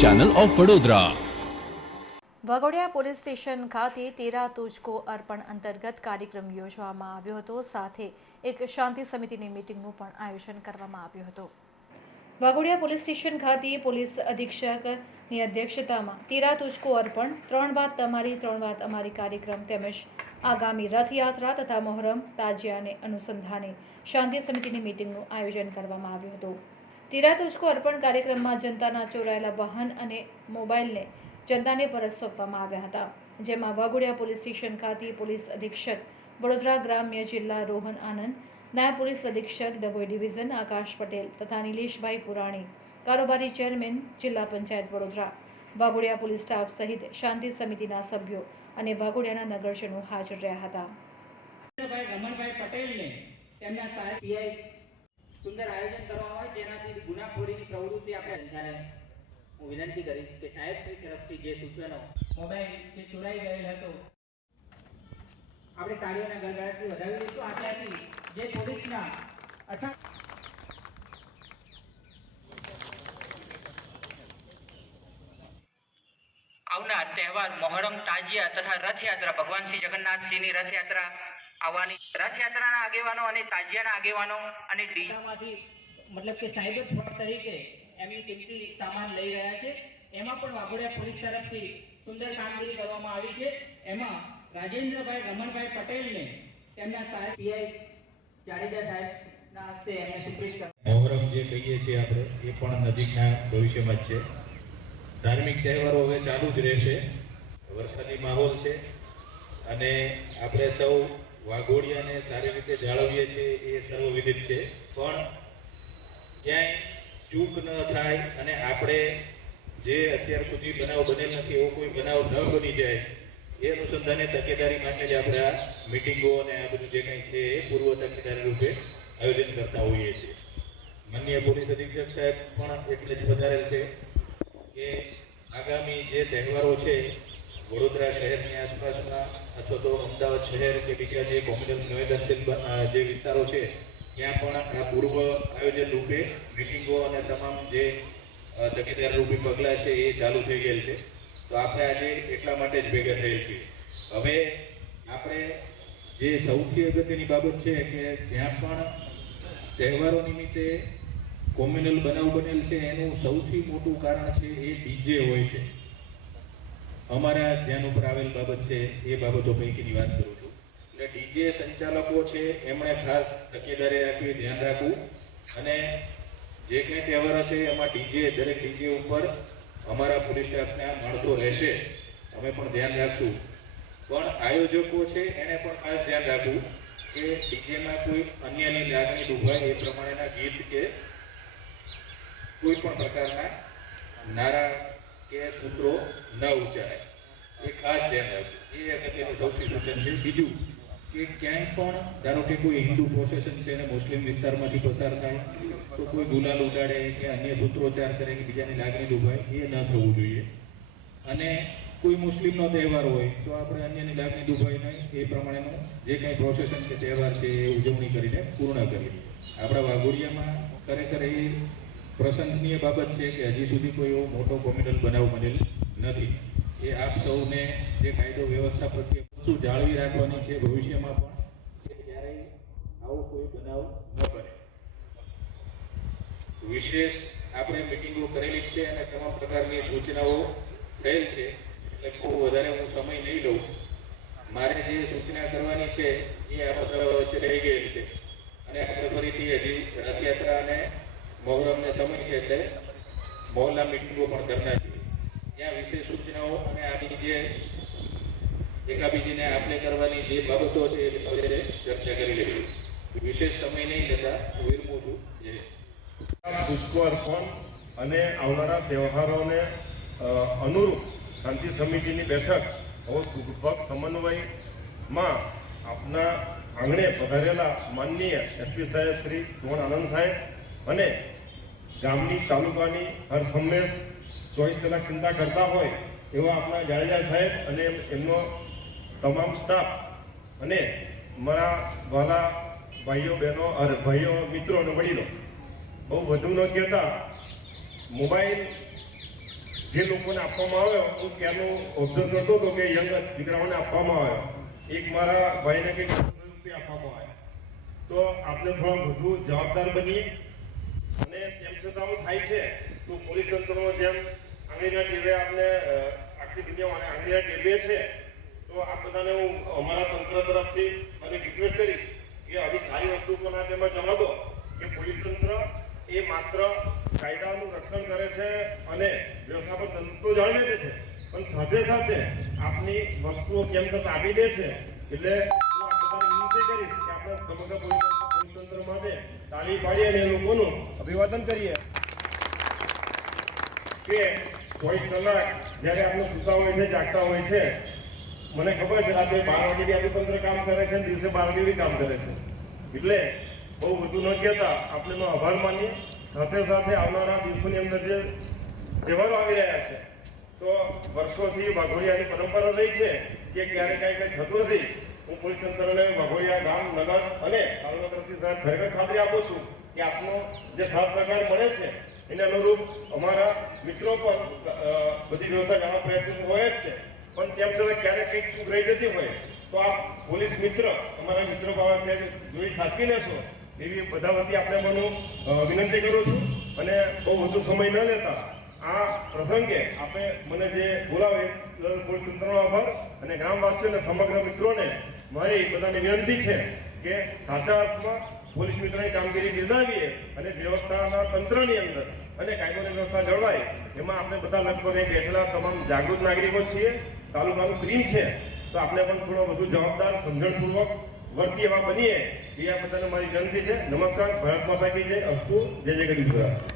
Channel of Vadodara Waghodia police station ખાતે તેરા તુજકો અર્પણ અંતર્ગત કાર્યક્રમ યોજવામાં આવ્યો હતો. સાથે એક શાંતિ સમિતિની મિટિંગનું પણ આયોજન કરવામાં આવ્યું હતું. વાઘોડિયા પોલીસ સ્ટેશન ખાતે પોલીસ અધિક્ષકની અધ્યક્ષતામાં તેરા તુજકો અર્પણ, ત્રણ વાત તમારી, ત્રણ વાત અમારી કાર્યક્રમ તેમજ આગામી રથયાત્રા તથા મોહરમ તાજિયાને અનુસંધાને શાંતિ સમિતિની મિટિંગનું આયોજન કરવામાં આવ્યું હતું. તેરા તુજકો અર્પણ કાર્યક્રમમાં જનતાના ચોરાયેલા વાહન અને મોબાઈલને જનતાને પરત સોંપવામાં આવ્યા હતા. જેમાં વાઘોડિયા પોલીસ સ્ટેશન ખાતે પોલીસ અધિક્ષક વડોદરા ગ્રામ્ય જિલ્લા રોહન આનંદ, નાયબ પોલીસ અધિક્ષક ડભોઈ ડિવિઝન આકાશ પટેલ તથા નિલેશભાઈ પુરાણી, કારોબારી ચેરમેન જિલ્લા પંચાયત વડોદરા, વાઘોડિયા પોલીસ સ્ટાફ સહિત શાંતિ સમિતિના સભ્યો અને વાઘોડિયાના નગરજનો હાજર રહ્યા હતા. રમણભાઈ પટેલને તેમના સુંદર ગુનાખોરીની પ્રવૃત્તિ આપણે ત્યારે હું વિનંતી કરીશ કે સાહેબ શ્રી તરફથી જે સૂચનો મોબાઈલ જે ચોરાઈ ગયેલ હતો, આપણે તાળીઓના ગણગણાટથી વધાવી દઈશું. આટલાથી જે પોલીસના અઠા આવનાર તહેવાર મોહરમ, તાજિયા તથા રથયાત્રા, ભગવાન શ્રી જગન્નાથસિંહની રથયાત્રા આવવાની રથયાત્રાના આગેવાનો અને તાજિયાના આગેવાનો અને ડીજામાંથી મતલબ કે સાયબર ફ્રોડ તરીકે એમની કિંમતી સામાન લઈ રહ્યા છે. એમાં પણ વાઘોડિયા પોલીસ તરફથી સુંદર કામગીરી કરવામાં આવી છે. એમાં રાજેન્દ્રભાઈ રમણભાઈ પટેલને તેમના સાહેબ પીઆઈ જાડેજા સાહેબના હસ્તે એમને જે કહીએ છીએ આપણે, એ પણ નજીકના ભવિષ્યમાં જ છે. ધાર્મિક તહેવારો હવે ચાલુ જ રહેશે. વરસાદી માહોલ છે. અને આપણે સૌ વાઘોડિયાને સારી રીતે જાળવીએ છીએ, એ સર્વવિદિત છે. પણ ક્યાંય ચૂક ન થાય અને આપણે જે અત્યાર સુધી બનાવ બનેલ નથી, એવો કોઈ બનાવ ન બની જાય, એ અનુસંધાને તકેદારી માટે જ આપણે આ મિટિંગો અને આ બધું જે કંઈ છે, એ પૂર્વ તકેદારી રૂપે આયોજન કરતા હોઈએ છીએ. માનનીય પોલીસ અધિક્ષક સાહેબ પણ એટલે જ વધારેલ છે કે આગામી જે તહેવારો છે, વડોદરા શહેરની આસપાસના અથવા તો અમદાવાદ શહેર કે બીજા જે કોમ્યુનલ સંવેદનશીલ જે વિસ્તારો છે ત્યાં પણ આ પૂર્વ આયોજન રૂપે મિટિંગો અને તમામ જે તકેદાર રૂપી પગલાં છે એ ચાલુ થઈ ગયેલ છે. તો આપણે આજે એટલા માટે જ ભેગા થયેલ છીએ. હવે આપણે જે સૌથી અગત્યની બાબત છે કે જ્યાં પણ તહેવારો નિમિત્તે કોમ્યુનલ બનાવ બનેલ છે, એનું સૌથી મોટું કારણ છે એ ડીજે હોય છે. અમારા ધ્યાન ઉપર આવેલ બાબત છે એ બાબતો પૈકીની વાત કરું એટલે ડીજે સંચાલકો છે, એમણે ખાસ તકેદારી રાખવી ધ્યાન રાખવું. અને જે કંઈ તહેવાર હશે એમાં ડીજે, દરેક ડીજે ઉપર અમારા પોલીસ સ્ટાફના માણસો રહેશે. અમે પણ ધ્યાન રાખશું. પણ આયોજકો છે, એને પણ ખાસ ધ્યાન રાખવું કે ડીજેમાં કોઈ અન્યની લાગણી દુભાય એ પ્રમાણેના ગીત કે કોઈ પણ પ્રકારના નારા કે સૂત્રો ન ઉચ્ચારાય. એ ખાસ ધ્યાન રાખવું. એ અગત્યનું સૌથી સૂચન છે. બીજું કે ક્યાંય પણ, ધારો કે કોઈ હિન્દુ પ્રોસેશન છે અને મુસ્લિમ વિસ્તારમાંથી પસાર થાય, તો કોઈ ગુલાલ ઉડાડે કે અન્ય સૂત્રોચ્ચાર કરે કે બીજાની લાગણી દુભાય, એ ન થવું જોઈએ. અને કોઈ મુસ્લિમનો તહેવાર હોય, તો આપણે અન્યની લાગણી દુભાઈ નહીં, એ પ્રમાણેનું જે કંઈ પ્રોસેશન કે તહેવાર છે, એ ઉજવણી કરીને પૂર્ણ કરીએ. આપણા વાઘોડિયામાં ખરેખર એ પ્રશંસનીય બાબત છે કે હજી સુધી કોઈ એવો મોટો કોમ્યુનલ બનાવ બનેલ નથી. એ આપ સૌને જે કાયદો વ્યવસ્થા પ્રત્યે વસ્તુ જાળવી રાખવાની છે ભવિષ્યમાં પણ કે ક્યારેય આવો કોઈ બનાવ ન બને. વિશેષ આપણે મિટિંગો કરેલી છે અને તમામ પ્રકારની સૂચનાઓ થયેલ છે, એટલે ખૂબ વધારે હું સમય નહીં લઉં. મારે જે સૂચના કરવાની છે, એ આપણા વચ્ચે રહી ગયેલી છે. અને આપણે ફરીથી હજી રથયાત્રા અને મોહરમને સમય છે, એટલે મોહલ્લા મિટિંગો પણ કરનાર છે ત્યાં વિશેષ સૂચનાઓ અને આની જે એકાબીજીને આપણે કરવાની જે બાબતો છે એ વગેરે ચર્ચા કરી લેવી વિશેષ સમય નહીં લેતા, વિરમું છું જે. પુષ્પો અર્પણ અને આવનારા તહેવારોને અનુરૂપ શાંતિ સમિતિની બેઠક હવે સમન્વયમાં આપના આંગણે પધારેલા માનનીય એસપી સાહેબ શ્રી કુંવર આનંદ સાહેબ અને ગામની, તાલુકાની હર હંમેશ ચોવીસ કલાક ચિંતા કરતા હોય એવા આપણા જાડેજા સાહેબ અને એમનો તમામ સ્ટાફ અને મારા વાલા ભાઈઓ, બહેનો અરે ભાઈઓ, મિત્રો અને વડીલો, બહુ વધુ ન કહેતા, મોબાઈલ જે લોકોને આપવામાં આવ્યો હું ત્યાંનું ઓબ્ઝર્વ કરતો હતો કે યંગ દીકરાઓને આપવામાં આવ્યો. એક મારા ભાઈને કંઈક રૂપિયા આપવામાં આવ્યા. તો આપણે થોડા વધુ જવાબદાર બનીએ. અને તેમ છતાં આવું થાય છે, તો પોલીસ તંત્રનો જેમ આંગળીના ટેવે આપણે આખી દુનિયામાં આંગળીના ટેવે છે તો આ બધાને હું અમારા તંત્ર તરફથી મને રિક્વેસ્ટ કરીશ કે આવી સારી વસ્તુ પણ આ તેમાં જવા દો કે પોલીસ તંત્ર એ માત્ર કાયદાનું રક્ષણ કરે છે અને વ્યવસ્થાપન તંત્ર તો જાળવે છે. પણ સાથે સાથે આપની વસ્તુઓ કેમ કરતા આપી દે છે? એટલે હું કરીશ કે આપણે સમગ્ર પોલીસ તંત્ર માટે તાળી પાડી અને લોકોનું અભિવાદન કરીએ. કે ચોવીસ કલાક જ્યારે આપણે સૂતા હોય છે, જાગતા હોય છે મને ખબર છે, રાત્રે બાર વાગે બી આપણી તંત્ર કામ કરે છે દિવસે બાર વાગે બી કામ કરે છે. એટલે બહુ વધુ ન કહેતા આપણે એનો આભાર માનીએ. સાથે સાથે આવનારા દિવસોની અંદર જે તહેવારો આવી રહ્યા છે, તો વર્ષોથી વાઘોડિયાની પરંપરા રહી છે કે ક્યારે કાંઈ કંઈ થતું નથી. હું પોલીસ તંત્રને વાઘોડિયા ગામ, નગર અને તાલુકા સાહેબ ખરેખર ખાતરી આપું છું કે આપનો જે સાથ સહકાર મળે છે, એને અનુરૂપ અમારા મિત્રો પણ બધી વ્યવસ્થા જાણવા પ્રયત્ન હોય જ છે. પણ તેમ છતાં ક્યારેક કંઈક ચૂક રહી જતી હોય, તો આપ પોલીસ મિત્ર અમારા મિત્રો બાબા સાહેબ જોઈ સાચવી લેશો, એવી બધા વતી આપણે મને વિનંતી કરું છું. અને બહુ વધુ સમય ન લેતા, આ પ્રસંગે આપણે મને જે બોલાવે પોલીસ તંત્રનો આભાર. અને ગ્રામવાસીઓ અને સમગ્ર મિત્રોને મારી બધાને વિનંતી છે કે સાચા અર્થમાં પોલીસ મિત્રોની કામગીરી બિરદાવીએ અને વ્યવસ્થાના તંત્રની અંદર અને કાયદોની વ્યવસ્થા જળવાય, એમાં આપણે બધા લગભગ અહીં બેઠેલા તમામ જાગૃત નાગરિકો છીએ, તાલુકાનું ક્રીમ છે, તો આપણે પણ થોડો વધુ જવાબદાર, સમજણપૂર્વક વર્તી એવા બનીએ, એ આ બધાને મારી વિનંતી છે. નમસ્કાર, ભારત માતા કી જય. અસ્તુ. જય જય ગરીબ